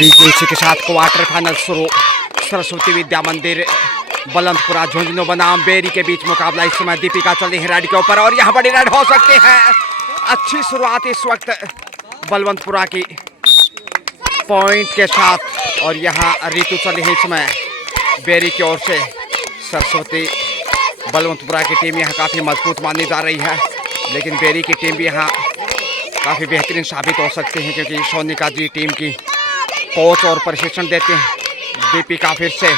इसी के साथ क्वार्टर फाइनल शुरू। सरस्वती विद्या मंदिर बुलंदपुरा झुंझुनू बनाम बेरी के बीच मुकाबला। इस समय दीपिका चल रही है रेड के ऊपर और यहाँ बड़ी रेड हो सकती है। अच्छी शुरुआत इस वक्त बलवंतपुरा की पॉइंट के साथ और यहाँ ऋतु चली है इस समय बेरी की ओर से। सरस्वती बलवंतपुरा की टीम यहाँ काफ़ी मजबूत मानी जा रही है, लेकिन बेरी की टीम भी यहाँ काफ़ी बेहतरीन साबित हो सकती है क्योंकि सोनिका जी टीम की कोच और प्रशिक्षण देते हैं। दीपिका फिर से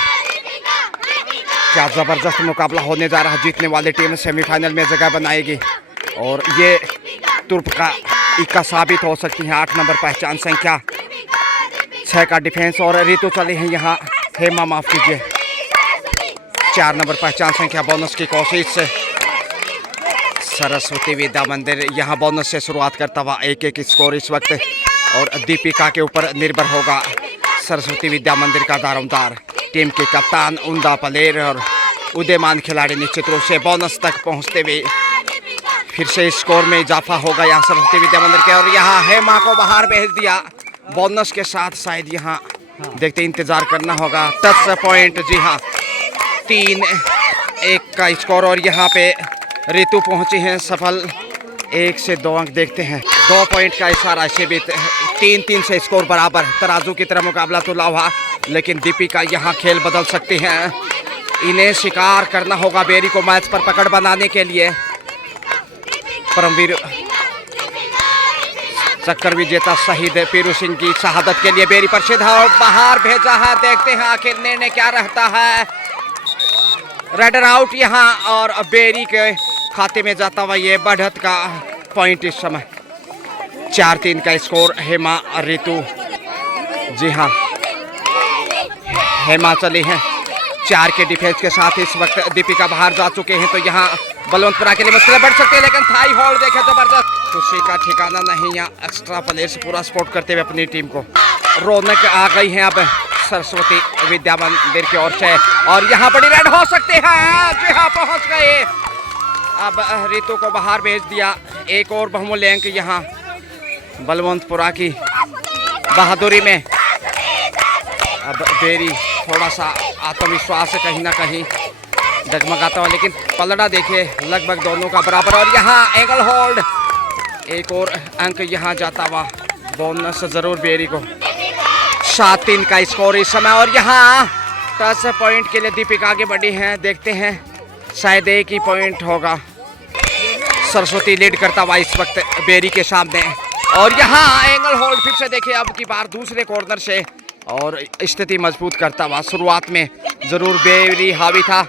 क्या ज़बरदस्त मुकाबला होने जा रहा है। जीतने वाली टीम सेमीफाइनल में जगह बनाएगी और ये तुर्प का इक्का साबित हो सकती है। 8 नंबर पहचान संख्या 6 का डिफेंस और ऋतु चली है यहाँ हेमा, माफ कीजिए, 4 नंबर पहचान संख्या बोनस की कोशिश से। सरस्वती विद्या मंदिर यहाँ बोनस से शुरुआत करता हुआ 1-1 स्कोर इस वक्त और दीपिका के ऊपर निर्भर होगा सरस्वती विद्या मंदिर का दारोमदार। टीम के कप्तान उमदा प्लेयर और उदयमान खिलाड़ी निश्चित रूप से बोनस तक पहुंचते हुए फिर से स्कोर में इजाफा होगा यहाँ सरस्वती विद्या मंदिर के। और यहाँ हेमा को बाहर भेज दिया बोनस के साथ। शायद यहाँ देखते इंतजार करना होगा। टच पॉइंट, जी हाँ, 3-1 का स्कोर और यहाँ पे ऋतु पहुंची है सफल। 1 से 2 अंक देखते हैं। 2 पॉइंट का इशारा से भी 3-3 से स्कोर बराबर। तराजू की तरह मुकाबला तुला हुआ, लेकिन दीपिका यहाँ खेल बदल सकती हैं। इन्हें शिकार करना होगा बेरी को मैच पर पकड़ बनाने के लिए। परमवीर चक्कर विजेता शहीद पीरू सिंह की शहादत के लिए बेरी पर सीधा बाहर भेजा है। देखते हैं आखिर निर्णय क्या रहता है। रेडर आउट यहाँ और बेरी के खाते में जाता हुआ ये बढ़त का पॉइंट। इस समय 4-3 का स्कोर हेमा ऋतु, जी हाँ, हेमा चली है 4 के डिफेंस के साथ। इस वक्त दीपिका बाहर जा चुके हैं तो यहाँ बलवंतपुरा के लिए मुश्किलें बढ़ सकती है, लेकिन थाई होल्ड देखे जबरदस्त। खुशी का ठिकाना नहीं यहाँ एक्स्ट्रा प्लेयर्स पूरा सपोर्ट करते हुए अपनी टीम को। रौनक आ गई है अब सरस्वती विद्या मंदिर की ओर से और यहाँ बड़ी रेड हो सकती है। जी हाँ, पहुँच गए। अब ऋतु को बाहर भेज दिया। एक और बहुमूल्य अंक यहाँ बलवंतपुरा की बहादुरी में। अब बेरी थोड़ा सा आत्मविश्वास कहीं ना कहीं डगमगाता हुआ, लेकिन पलड़ा देखिए लगभग दोनों का बराबर। और यहाँ एंगल होल्ड, एक और अंक यहाँ जाता हुआ बोनस जरूर बेरी को। 7-3 का स्कोर इस समय और यहाँ टच पॉइंट के लिए दीपिका आगे बढ़ी हैं। देखते हैं शायद एक ही पॉइंट होगा। सरस्वती लीड करता हुआ इस वक्त बेरी के सामने और यहाँ एंगल होल्ड फिर से देखिए अब की बार दूसरे कॉर्नर से और स्थिति मजबूत करता हुआ। शुरुआत में जरूर बेरी हावी था,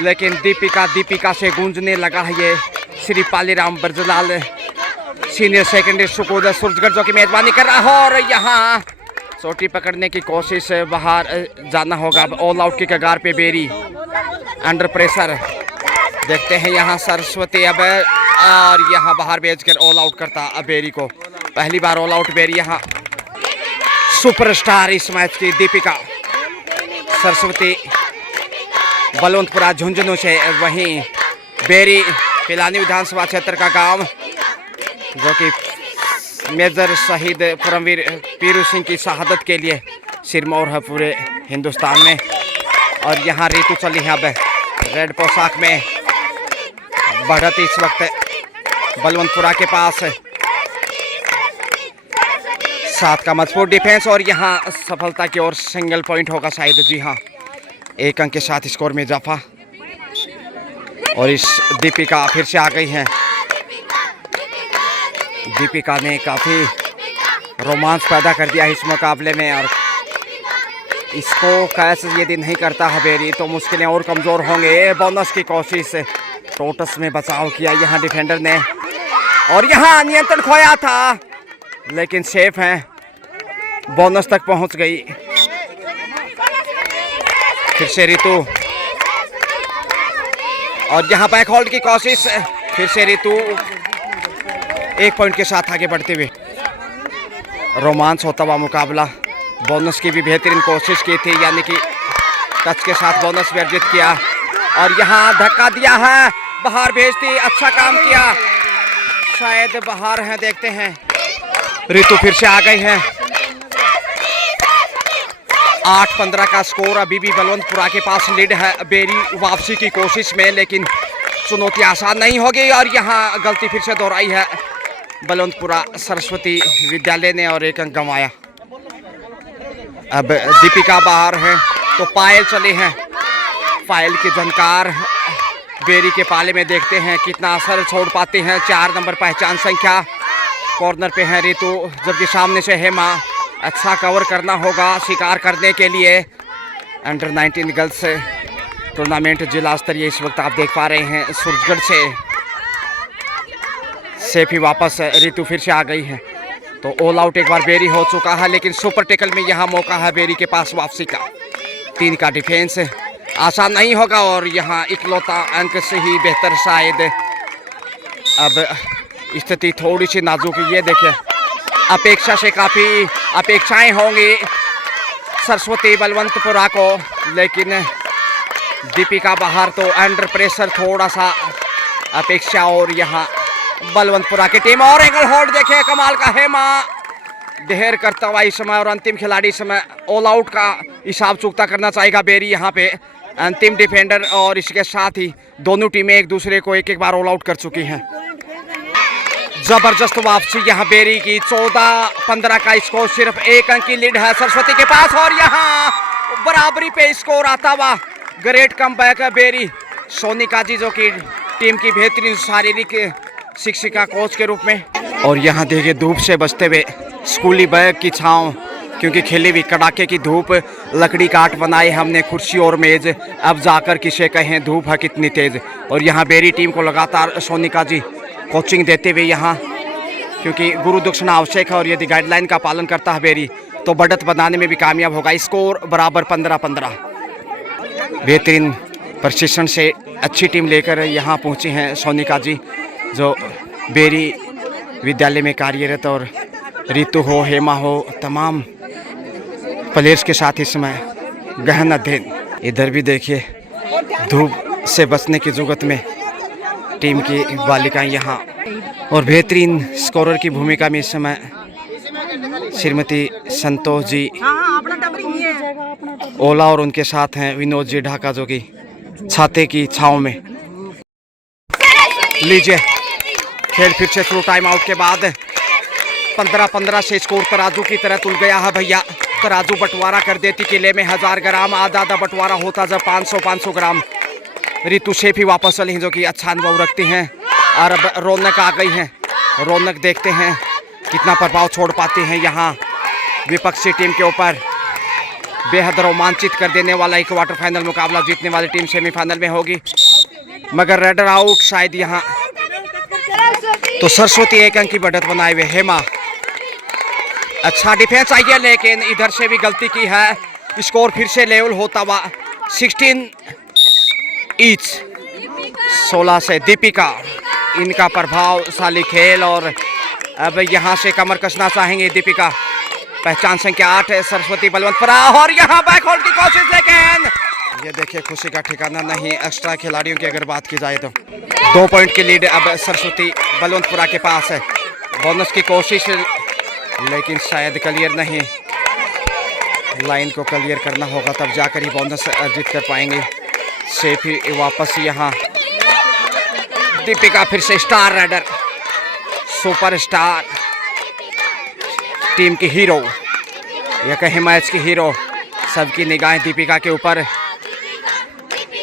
लेकिन दीपिका से गूंजने लगा है ये Shri Paliram Barjlal senior secondary school Surajgarh जो की मेजबानी कर रहा है। और यहाँ चोटी पकड़ने की कोशिश, बाहर जाना होगा। ऑल आउट की कगार पे बेरी अंडर प्रेशर। देखते हैं यहाँ सरस्वती अब और यहाँ बाहर भेजकर ऑल आउट करता बेरी को। पहली बार ऑल आउट बेरी यहाँ। सुपरस्टार इस मैच की दीपिका। सरस्वती बलवंतपुरा झुंझुनू से, वहीं बेरी पिलानी विधानसभा क्षेत्र का गांव जो कि मेजर शहीद परमवीर पीरू सिंह की शहादत के लिए सिरमौर है पूरे हिंदुस्तान में। और यहाँ ऋतु चली है अब रेड पोशाक में। बढ़त इस वक्त बलवंतपुरा के पास 7 का मजबूत डिफेंस और यहाँ सफलता की ओर सिंगल पॉइंट होगा शायद। जी हाँ, 1 अंक के साथ स्कोर में इजाफा। और इस दीपिका फिर से आ गई हैं। दीपिका ने काफ़ी रोमांच पैदा कर दिया इस मुकाबले में और इसको कैसे यदि नहीं करता है बेरी तो मुश्किलें और कमज़ोर होंगे। बोनस की कोशिश, टोटस में बचाव किया यहाँ डिफेंडर ने और यहाँ नियंत्रण खोया था, लेकिन सेफ हैं, बोनस तक पहुँच गई। फिर से ऋतु और यहाँ बैक होल्ड की कोशिश। फिर से ऋतु 1 पॉइंट के साथ आगे बढ़ते हुए। रोमांच होता हुआ मुकाबला। बोनस की भी बेहतरीन कोशिश की थी, यानी कि टच के साथ बोनस भी अर्जित किया और यहाँ धक्का दिया है, बाहर भेजती। अच्छा काम किया, शायद बाहर हैं, देखते हैं। ऋतु फिर से आ गई हैं 8-15 का स्कोर अभी भी बलवंतपुरा के पास लीड है। बेरी वापसी की कोशिश में, लेकिन चुनौती आसान नहीं होगी और यहाँ गलती फिर से दोहराई है बलवंतपुरा सरस्वती विद्यालय ने और एक अंक गंवाया। अब दीपिका बाहर है तो पायल चले हैं। पायल की झनकार बेरी के पाले में, देखते हैं कितना असर छोड़ पाते हैं। 4 नंबर पहचान संख्या, कॉर्नर पे है रितु, जबकि सामने से हेमा। अच्छा कवर करना होगा शिकार करने के लिए। अंडर 19 गर्ल्स टूर्नामेंट जिला स्तरीय इस वक्त आप देख पा रहे हैं सूरजगढ़ से भी वापस रितु फिर से आ गई है। तो ऑल आउट एक बार बेरी हो चुका है, लेकिन सुपर टेकल में यहाँ मौका है बेरी के पास वापसी का। 3 का डिफेंस आसान नहीं होगा और यहाँ इकलौता अंक से ही बेहतर शायद। अब स्थिति थोड़ी सी नाजुक है, ये देखिए अपेक्षा से काफ़ी अपेक्षाएं होंगी सरस्वती बलवंतपुरा को, लेकिन दीपिका बाहर तो अंडर प्रेशर थोड़ा सा अपेक्षा। और यहाँ बलवंतपुरा की टीम और एंगल होल्ड देखिए कमाल का हेमा देर करता हुआ इस समय, और अंतिम खिलाड़ी समय ऑल आउट का हिसाब चुकता करना चाहेगा बेरी यहाँ पे। अंतिम डिफेंडर और इसके साथ ही दोनों टीमें एक दूसरे को एक बार ऑल आउट कर चुकी हैं। जबरदस्त वापसी यहाँ बेरी की। 14-15 का स्कोर, सिर्फ 1 अंक की लीड है सरस्वती के पास और यहाँ बराबरी पे स्कोर आता हुआ। ग्रेट कमबैक है बेरी। सोनिका जी जो कि टीम की बेहतरीन शारीरिक शिक्षिका कोच के रूप में, और यहाँ देखिए धूप से बचते हुए स्कूली बैग की छांव, क्योंकि खिली हुई कड़ाके की धूप। लकड़ी काट बनाए हमने कुर्सी और मेज, अब जाकर किसे कहें धूप है कितनी तेज। और यहाँ बेरी टीम को लगातार सोनिका जी कोचिंग देते हुए यहाँ, क्योंकि गुरु दक्षिणा आवश्यक है और यदि गाइडलाइन का पालन करता है बेरी तो बढ़त बनाने में भी कामयाब होगा। स्कोर बराबर 15-15। बेहतरीन प्रशिक्षण से अच्छी टीम लेकर यहाँ पहुँची हैं सोनिका जी, जो बेरी विद्यालय में कार्यरत, और रितु हो, हेमा हो, तमाम प्लेयर्स के साथ इस समय गहन अध्ययन। इधर भी देखिए धूप से बचने की जुगत में टीम की बालिकाएं यहाँ, और बेहतरीन स्कोरर की भूमिका में इस समय श्रीमती संतोष जी ओला, और उनके साथ हैं विनोद जी ढाका जो कि छाते की छाँव में। लीजिए खेल फिर से शुरू। टाइम आउट के बाद 15-15 से स्कोर तराजू की तरह तुल गया है भैया। तराजू बंटवारा कर देती किले में 1000 ग्राम, आधा बंटवारा होता जब 500 ग्राम। रितु से भी वापस चली हैं जो कि अच्छा अनुभव रखती हैं, और अब रौनक आ गई हैं। रौनक देखते हैं कितना प्रभाव छोड़ पाती हैं यहाँ विपक्षी टीम के ऊपर। बेहद रोमांचित कर देने वाला एक क्वार्टर फाइनल मुकाबला, जीतने वाली टीम सेमीफाइनल में होगी, मगर रेडर आउट शायद यहाँ। तो सरस्वती 1 अंक की बढ़त बनाए हुए। हेमा अच्छा डिफेंस आई है, लेकिन इधर से भी गलती की है। स्कोर फिर से लेवल होता हुआ 16 ईच। 16 से दीपिका, इनका प्रभावशाली खेल, और अब यहाँ से कमर कसना चाहेंगे दीपिका। पहचान संख्या 8 है सरस्वती बलवंतपुरा, और यहाँ बैक होल्ड की कोशिश, लेकिन ये देखिए खुशी का ठिकाना नहीं। एक्स्ट्रा खिलाड़ियों की अगर बात की जाए तो 2 पॉइंट की लीड अब सरस्वती बलवंतपुरा के पास है। बोनस की कोशिश, लेकिन शायद क्लियर नहीं। लाइन को क्लियर करना होगा तब जाकर ही बोनस अर्जित कर पाएंगे। सेफ ही वापस यहाँ दीपिका फिर से स्टार राइडर, सुपरस्टार, टीम की हीरो, या कहीं मैच की हीरो। सबकी निगाहें दीपिका के ऊपर।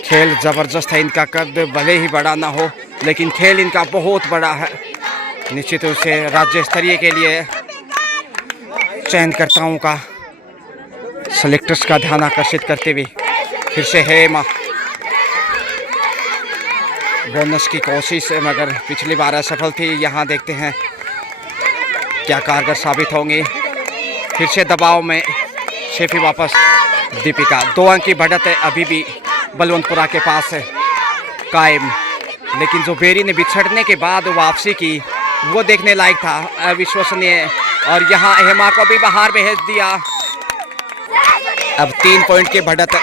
खेल जबरदस्त है, इनका कद भले ही बड़ा ना हो लेकिन खेल इनका बहुत बड़ा है। निश्चित रूप से राज्य स्तरीय के लिए चयनकर्ताओं का, सेलेक्टर्स का ध्यान आकर्षित करते हुए फिर से हेमा। बोनस की कोशिश मगर पिछली बार असफल थी। यहाँ देखते हैं क्या कारगर साबित होंगे। फिर से दबाव में शेफी वापस। दीपिका 2 अंक की बढ़त है अभी भी बलवंतपुरा के पास है कायम, लेकिन जो बेरी ने बिछड़ने के बाद वापसी की वो देखने लायक था, अविश्वसनीय। और यहाँ हेमा को भी बाहर भेज दिया। अब 3 पॉइंट की बढ़त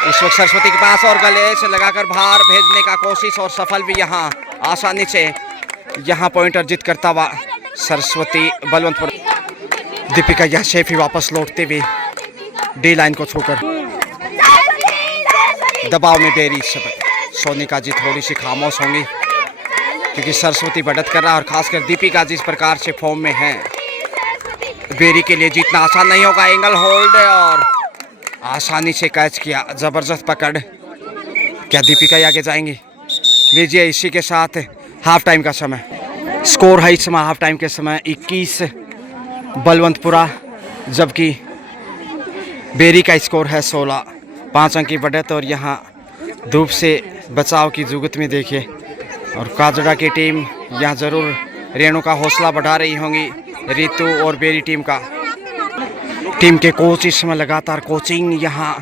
इस वक्त सरस्वती के पास, और गले से लगाकर बाहर भेजने का कोशिश और सफल भी यहाँ आसानी से यहाँ पॉइंट अर्जित करता हुआ सरस्वती बलवंतपुर। दीपिका या शेफी वापस लौटते हुए डी लाइन को छूकर दबाव में बेरी। सोनिका जी थोड़ी सी खामोश होंगी क्योंकि सरस्वती बढ़त कर रहा है और खासकर दीपिका जिस प्रकार से फॉर्म में है, बेरी के लिए जीतना आसान नहीं होगा। एंगल होल्ड और आसानी से कैच किया, जबरदस्त पकड़। क्या दीपिका आगे जाएंगी? लीजिए, इसी के साथ हाफ टाइम का समय स्कोर है इस समय हाफ टाइम के समय 21 बलवंतपुरा, जबकि बेरी का स्कोर है 16। 5 अंक की बढ़त। और यहाँ धूप से बचाव की जुगत में देखिए, और काजड़ा की टीम यहाँ ज़रूर रेणु का हौसला बढ़ा रही होंगी। रितु और बेरी टीम के कोच इस समय लगातार कोचिंग यहाँ,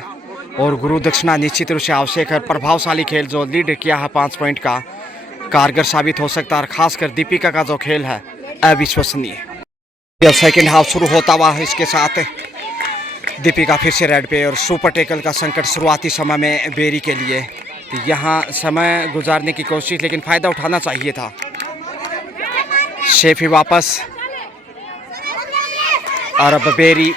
और गुरु दक्षिणा निश्चित रूप से आवश्यक है। प्रभावशाली खेल जो लीड किया है 5 पॉइंट का, कारगर साबित हो सकता है। और खासकर दीपिका का जो खेल है अविश्वसनीय। सेकेंड हाफ शुरू होता हुआ है, इसके साथ दीपिका फिर से रेड पे, और सुपर टेकल का संकट शुरुआती समय में बेरी के लिए। तो यहाँ समय गुजारने की कोशिश, लेकिन फ़ायदा उठाना चाहिए था। शेफी वापस, और अब बेरी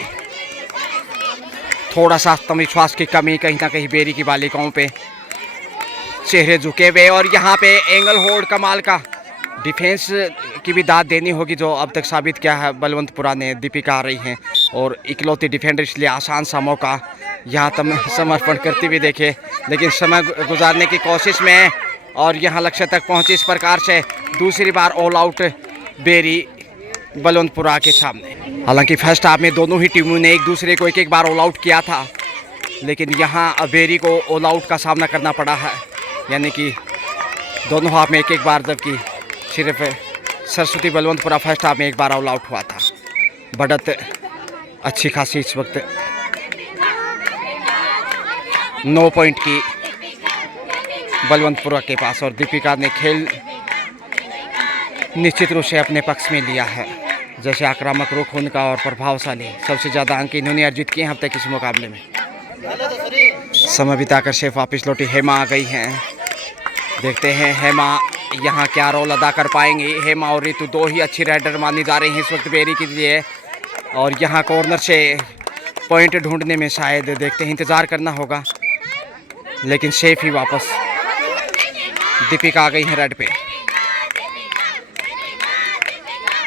थोड़ा सा आत्मविश्वास की कमी कहीं ना कहीं बेरी की बालिकाओं पे, चेहरे झुके हुए। और यहाँ पे एंगल होल्ड कमाल का, डिफेंस की भी दाद देनी होगी जो अब तक साबित किया है बलवंतपुरा ने। दीपिका आ रही हैं और इकलौती डिफेंडर, इसलिए आसान सा मौका यहाँ तम समर्पण करती हुई देखे, लेकिन समय गुजारने की कोशिश में, और यहाँ लक्ष्य तक पहुँची। इस प्रकार से दूसरी बार ऑल आउट बेरी बलवंतपुरा के सामने। हालांकि फर्स्ट हाफ में दोनों ही टीमों ने एक दूसरे को एक बार ऑल आउट किया था, लेकिन यहाँ बेरी को ऑल आउट का सामना करना पड़ा है, यानी कि दोनों हाफ में एक बार, जबकि सिर्फ सरस्वती बलवंतपुरा फर्स्ट हाफ में एक बार ऑल आउट हुआ था। बढ़त अच्छी खासी इस वक्त 9 पॉइंट की बलवंतपुरा के पास, और दीपिका ने खेल निश्चित रूप से अपने पक्ष में लिया है। जैसे आक्रामक रुख उनका और प्रभावशाली, सबसे ज़्यादा अंक इन्होंने अर्जित किए हैं अब तक इस मुकाबले में। समय बिताकर शेफ वापस लौटी, हेमा आ गई हैं। देखते हैं हेमा यहाँ क्या रोल अदा कर पाएंगी। हेमा और रितु दो ही अच्छी राइडर मानी जा रही हैं इस वक्त बेरी के लिए, और यहाँ कॉर्नर से पॉइंट ढूंढने में शायद देखते हैं इंतज़ार करना होगा, लेकिन शेफ ही वापस। दीपिका आ गई है रेड पे।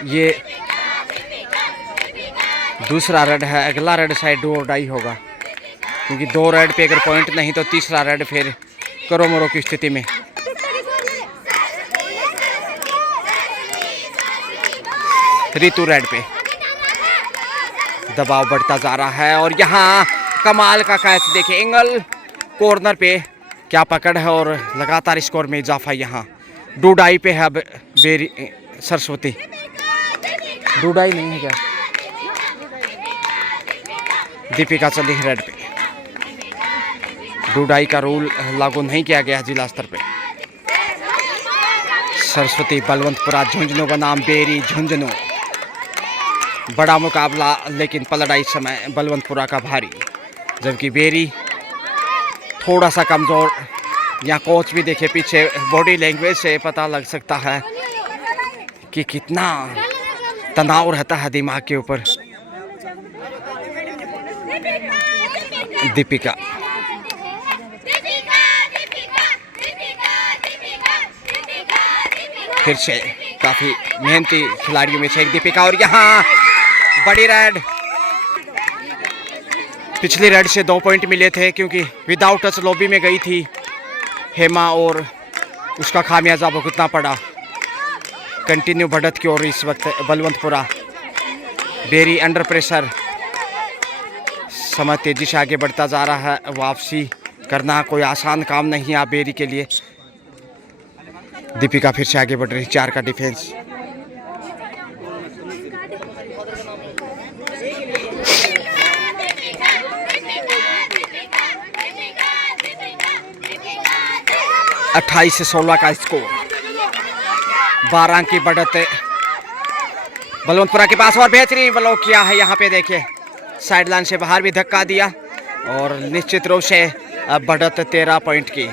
ये दूसरा रेड है, अगला रेड शायद डू और डाई होगा, क्योंकि 2 रेड पे अगर पॉइंट नहीं तो तीसरा रेड फिर करो मरो की स्थिति में। रितु रेड पे, दबाव बढ़ता जा रहा है, और यहाँ कमाल का कैच देखिए, एंगल कॉर्नर पे क्या पकड़ है, और लगातार स्कोर में इजाफा। यहाँ डूडाई पे है अब बेरी सरस्वती। डूडाई नहीं है क्या? दीपिका चली रेड पे। डूडाई का रूल लागू नहीं किया गया जिला स्तर पे। सरस्वती बलवंतपुरा, झुंझुनू बनाम बेरी झुंझुनू। बड़ा मुकाबला, लेकिन पलड़ा इस समय बलवंतपुरा का भारी, जबकि बेरी थोड़ा सा कमज़ोर। यहाँ कोच भी देखे पीछे, बॉडी लैंग्वेज से पता लग सकता है कि कितना तनाव रहता है दिमाग के ऊपर। दीपिका फिर से काफ़ी मेहनती खिलाड़ियों में से एक दीपिका, और यहाँ बड़ी रेड। पिछली रेड से 2 पॉइंट मिले थे, क्योंकि विदाउट टच लॉबी में गई थी हेमा, और उसका खामियाजा भुगतना पड़ा। कंटिन्यू बढ़त की ओर इस वक्त बलवंतपुरा। बेरी अंडर प्रेशर, समय तेजी से आगे बढ़ता जा रहा है। वापसी करना कोई आसान काम नहीं है आप बेरी के लिए। दीपिका फिर से आगे बढ़ रही, 4 का डिफेंस। अट्ठाईस से 16 का स्कोर, 12 अंक की बढ़त बलवंतपुरा के पास, और बेहतरीन ब्लॉक किया है। यहाँ पे देखिए साइड लाइन से बाहर भी धक्का दिया, और निश्चित रूप से अब बढ़त 13 पॉइंट की,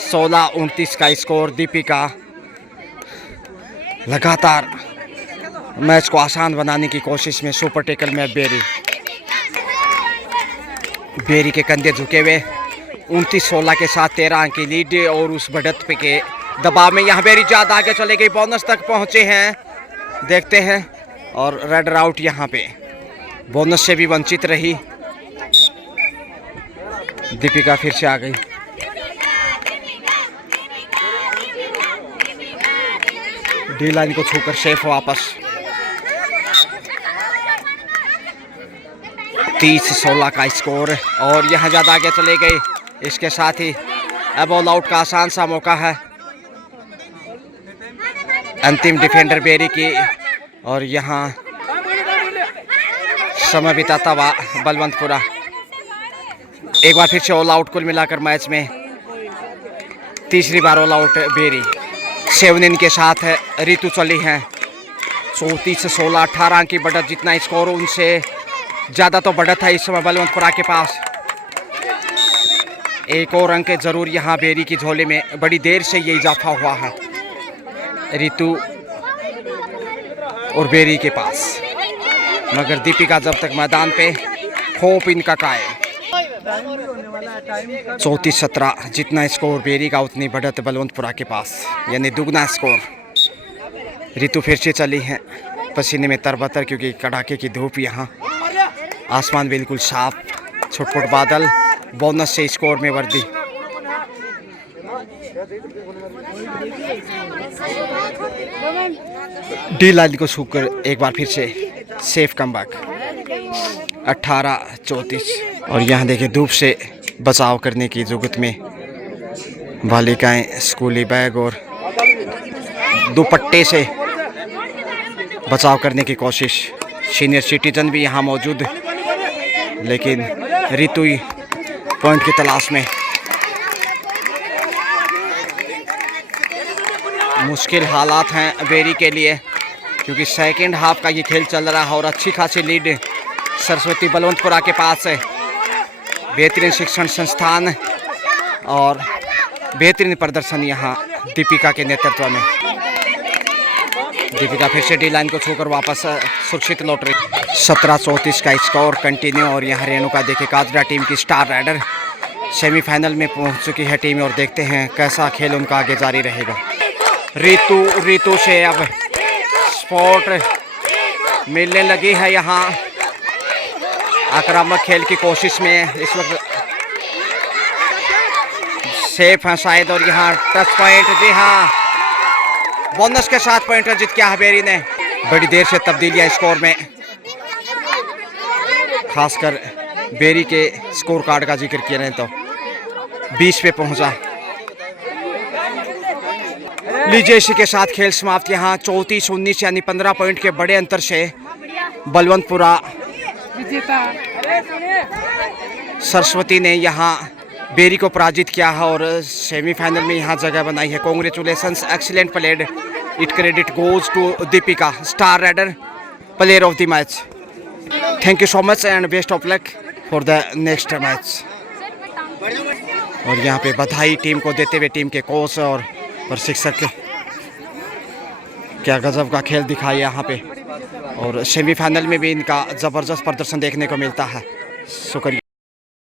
16-29 का स्कोर। दीपिका लगातार मैच को आसान बनाने की कोशिश में सुपर टेकल में बेरी के कंधे झुके हुए 29-16 के साथ 13 अंक की लीड और उस बढ़त पे के दबाव में यहाँ बेरी ज्यादा आगे चले गई, बोनस तक पहुंचे हैं, देखते हैं। और रेडर आउट यहाँ पे, बोनस से भी वंचित रही। दीपिका फिर से आ गई, डी लाइन को छूकर सेफ वापस। 30-16 का स्कोर और यहाँ ज़्यादा आगे चले गए, इसके साथ ही अब ऑल आउट का आसान सा मौका है। अंतिम डिफेंडर बेरी की और यहाँ समय बिताता हुआ बलवंतपुरा। एक बार फिर से ऑल आउट, कुल मिलाकर मैच में तीसरी बार ऑल आउट बेरी। 7 इन के साथ रितु चली हैं 34-16, 18 अंक की बढ़त। जितना स्कोर उनसे ज़्यादा तो बढ़त है इस समय बलवंतपुरा के पास। एक और अंक जरूर यहाँ बेरी की झोले में, बड़ी देर से ये इजाफा हुआ है रितु और बेरी के पास, मगर दीपिका जब तक मैदान पे होप इनका कायम। 34-17 जितना स्कोर बेरी का उतनी बढ़त बलवंतपुरा के पास, यानी दुगना स्कोर। रितु फिर से चली हैं पसीने में तरबतर, क्योंकि कड़ाके की धूप, यहाँ आसमान बिल्कुल साफ, छुटपुट बादल, बोनस से स्कोर में वृद्धि। डी लाइन को छूकर एक बार फिर से सेफ कमबैक। 18-34 और यहाँ देखिए धूप से बचाव करने की जुगत में बालिकाएं स्कूली बैग और दुपट्टे से बचाव करने की कोशिश। सीनियर सिटीजन भी यहाँ मौजूद, लेकिन रितु पॉइंट की तलाश में। मुश्किल हालात हैं बेरी के लिए, क्योंकि सेकेंड हाफ का ये खेल चल रहा है और अच्छी खासी लीड सरस्वती बलवंतपुरा के पास है। बेहतरीन शिक्षण संस्थान और बेहतरीन प्रदर्शन यहाँ दीपिका के नेतृत्व में। दीपिका फिर से डी लाइन को छूकर वापस सुरक्षित लौट रही। 17-34 का स्कोर कंटिन्यू और यहाँ रेणुका देखिए काजरा टीम की स्टार राइडर सेमीफाइनल में पहुँच चुकी है टीम, और देखते हैं कैसा खेल उनका आगे जारी रहेगा। रितु से अब स्पॉट मिलने लगी है यहाँ, आक्रामक खेल की कोशिश में इस वक्त सेफ है शायद, और यहाँ टच पॉइंट, जी हाँ, बोनस के साथ पॉइंट जीत किया है बेरी ने। बड़ी देर से तब्दीलियां स्कोर में, खासकर बेरी के स्कोर कार्ड का जिक्र किया जाए तो 20 पे पहुंचा। लीजिए इसी के साथ खेल समाप्त। यहाँ 34-19 यानी 15 पॉइंट के बड़े अंतर से बलवंतपुरा सरस्वती ने यहाँ बेरी को पराजित किया है और सेमीफाइनल में यहाँ जगह बनाई है। Congratulations, excellent played, it credit goes to Deepika, star raider, player of the match. Thank you so much and best of luck for the next match. और यहाँ पे बधाई टीम को देते हुए टीम के कोच और प्रशिक्षक, क्या गजब का खेल दिखाया यहाँ पे, और सेमीफाइनल में भी इनका ज़बरदस्त प्रदर्शन देखने को मिलता है। शुक्रिया।